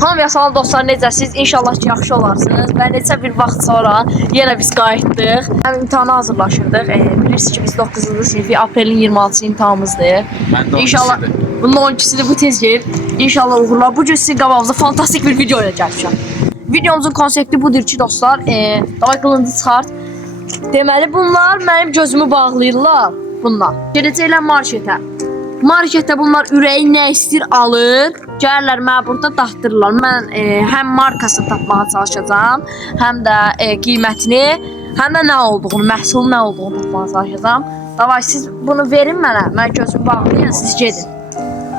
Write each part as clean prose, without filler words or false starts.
Hamıya salam dostlar, necəsiz? İnşallah ki, yaxşı olarsınız. Və neçə bir vaxt sonra yenə biz qayıtdıq. Həm imtahana hazırlaşırdıq. Bilirsiniz ki, biz 9-cu sinfi aprelin 26-cı imtahanımızdır. Mən də İnşallah 12-sidir. bunun 12-sidir, bu tez gelir. İnşallah uğurlar. Bugün sizin qabağınızda fantastik bir video ilə gəlmişəm. Videomuzun konsepti budur ki, dostlar, davay qılıncı çıxart. Deməli, bunlar mənim gözümü bağlayırlar. Bunlar. Gedəcəklər marketə. Marketdə bunlar ürəyi nə istəyir alır. Gəlirlər mənə burada daxtırırlar. Mən həm markasını tapmağa çalışacağam, həm də qiymətini, həm də nə olduğunu, məhsulun nə olduğunu tapmağa çalışacağam. Davay, siz bunu verin mənə. Mən gözümü bağlayın, siz gedin.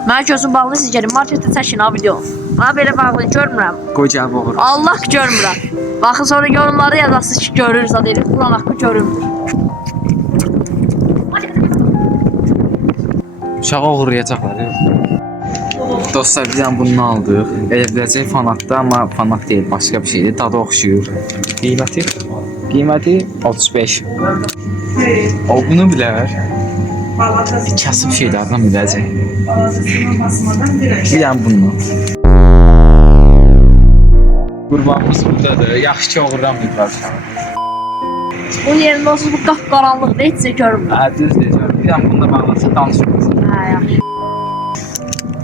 Mən gözümü bağlayın, siz gedin. Marketdə çəkin ha video. Mənə belə bağlayın, görmürəm. Qoca boğur. Allah görmürəm. Baxın, sonra yorumları yazasınız ki, görürüz. Deyir, Quran haqqı görünmür. Uşağı uğurlayacaqlar. Dostlar, biz bunu aldıq. Elə biləcək fanatda, amma fanat deyil, başqa bir şeydir. Dadı oxşuyur. Qiyməti 35. O bunu bilər. Kasıb şeylərdən biləcək. Bir dənə bunu. Qurbanımız buradadır. Yaxşı ki, uğurlamayıblar uşağı. Bunun yerində olsun, bu qapqaranlıqda heç də görmür. Düz deyəcəm. Bir dənə bununla bağlasa danışmaz. Hə, yaxşı.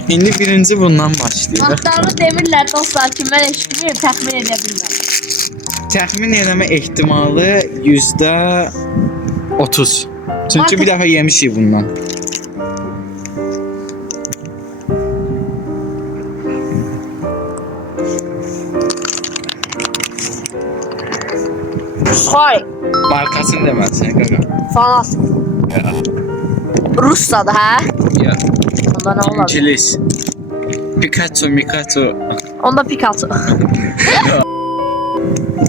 İndi birinci bundan başlayırıq. Vaxtlarını demirlər dostlar ki, mən eşitməyim, təxmin edə bilməm. Təxmin eləmə ehtimalı %30. Çünki bir dəfə yemişik bundan. Sıxay, Markasını deməlisən qaqa. fanat. Russadır, hə? Ya. Onda nə olar? İngilis. Pikachu. Onda Pikachu.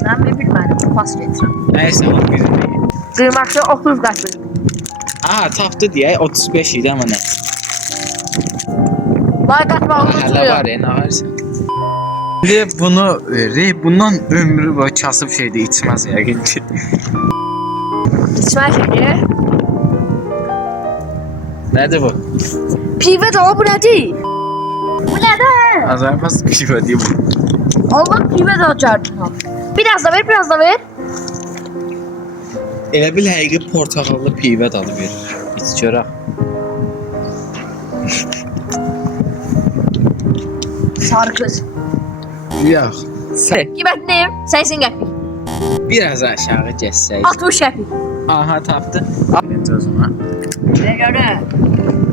Mən bilmədim, pas getirəm. Nəysə, o birini. Qiyməti 30 qəpik. Aha, tapdı deyə 35 idi amma nə? Vay qatmağı Hələ var ya, nə varsa. İndi bunu veririk. Bundan ömrü boyu kasıb şeydir, içməz yəqin ki. İçmək şeydir. Nədir bu? Pivə də o, bu nədir? Bu nədir? Azərbaycan pivə deyib bu. Allah pivə də gəldi. Biraz da ver, biraz da ver. Elə bil həqiqi portakallı pivə dadı verir. İç görək. Sarı qız. Yox. Qiymət nə? 80 qəpik. Biraz aşağı gəssək. 60 qəpik. Aha, tapdı. Bence o zaman. Nə görə?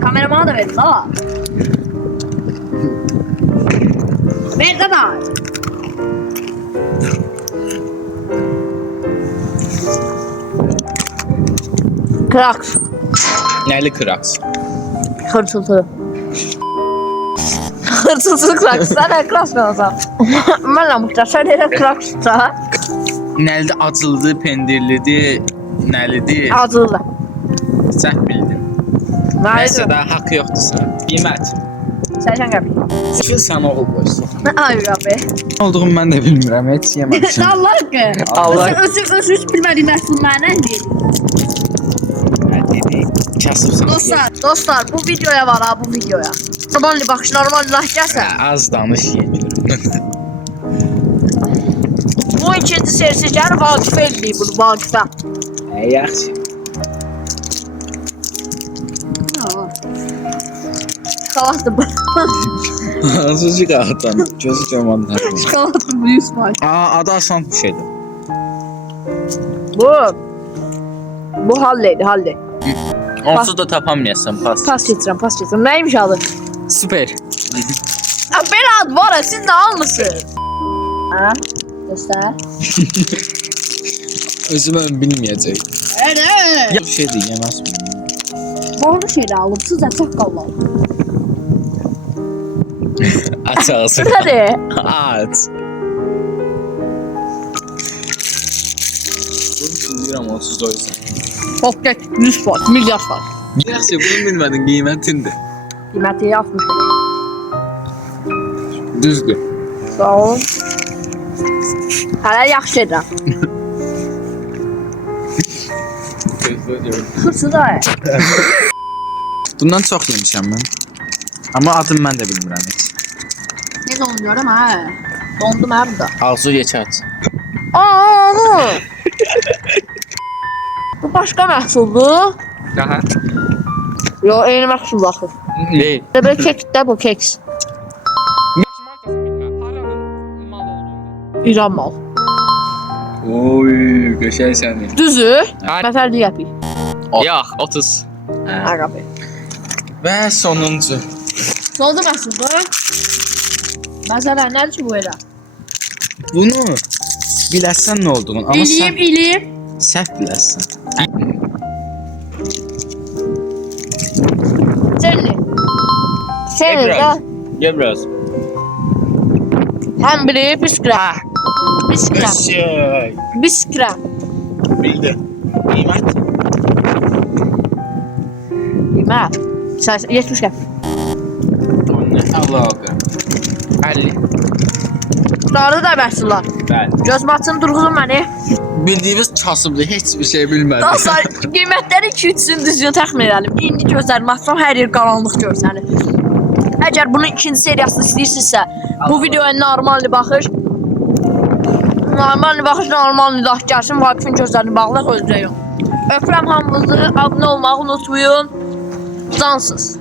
Kameramana da verin ha. Ver də da. Kraks. Nəli kraks? Hırtıltı. Hırtıltı kraks. Sən nə kraks qalacaq? Mən lamuqda, sən elə kraks da. Nəlidir, acılıdır, pendirlidir, nəlidir? Acılı. Sən bildin. Nəysə daha haqqı yoxdur sən. Qiymət. 80 qəpik. Fil sən oğul qoysun. Ay abi. Nə olduğumu mən də bilmirəm, heç yeməmişəm. Allah haqqı. Allah. Özü bilmədiyi məhsul mənə deyil. Kasıbsın. Dostlar bu videoya var ha, bu videoya. Normalli bax, normalli gəlsə. Az danış yen görüm. Bu ikinci serisi gəlir, Vaqifə eləyib bunu, Vaqifə. Yaxşı. Şokoladdır bu. Azıcı qağıtdan, gözü görmədən. Şokoladdır bu, 100 var. Adı asan bir şeydir. Bu halleydi. Onsuz da tapamayasın, pas. Pas getirəm. Nəymiş adı? Süper. Belə ad var ya, siz nə almışsınız? Ha? Göstər. Özü mən bilməyəcək. Elə. Bir şey deyəməz. Bağlı şeydə alıb, siz də çaqqallar. Aç ağzını. Nədir? Aç. Bunu bilirəm onsuz o yüzden. Poket 100 var, milyar var. Yaxşı, bunu bilmədin, qiymətindir. Qiyməti 60 var. Düzdür. Sağ olun. Hələ yaxşı edirəm. Xırsıda. Bundan çox yemişəm mən. Amma adını mən də bilmirəm heç. Tez onu görüm ha. Dondum ha burada. Arzu geçər. Aa, bu başqa məhsuldur. Daha. Yo, eyni məhsul baxır. Deyil. Belə kekdə bu keks. Yaş markasını bilməm. Haranın mal olduğunu. İran mal. Oy, qəşəng səni. Düzü? Ay. Nəfərli yapayım. Yox, 30. Ağabey. Və sonuncu. Soldu məhsuldur. Məsələn, nədir ki bu elə? Bunu biləsən nə olduğunu, amma sən İliyim. səhv biləsən. Seni. Seni Ebrar. də. Gəl biraz. Həm biri bisküra. Bisküra. Qəşəng. Bisküra. Bildi. Qiymət. Bilməm. 70 qəpik. Nə əlaqə? 50. Qarı da məhsullar. Bəli. Gözüm açın durğuzun məni. Bildiyimiz kasıbdır, heç bir şey bilmədik. Dostlar, qiymətləri 2-3-sünü düzgün təxmin edelim. İndi gözlərim açsam hər yer qaranlıq görsənir. Əgər bunun ikinci seriyasını istəyirsinizsə, bu videoya normalni baxış. Normalni baxış, normalni daş gəlsin. Vaqifin gözlərini bağlayaq özünə yox. Öpürəm hamınızı, abunə olmağı unutmayın. Cansız.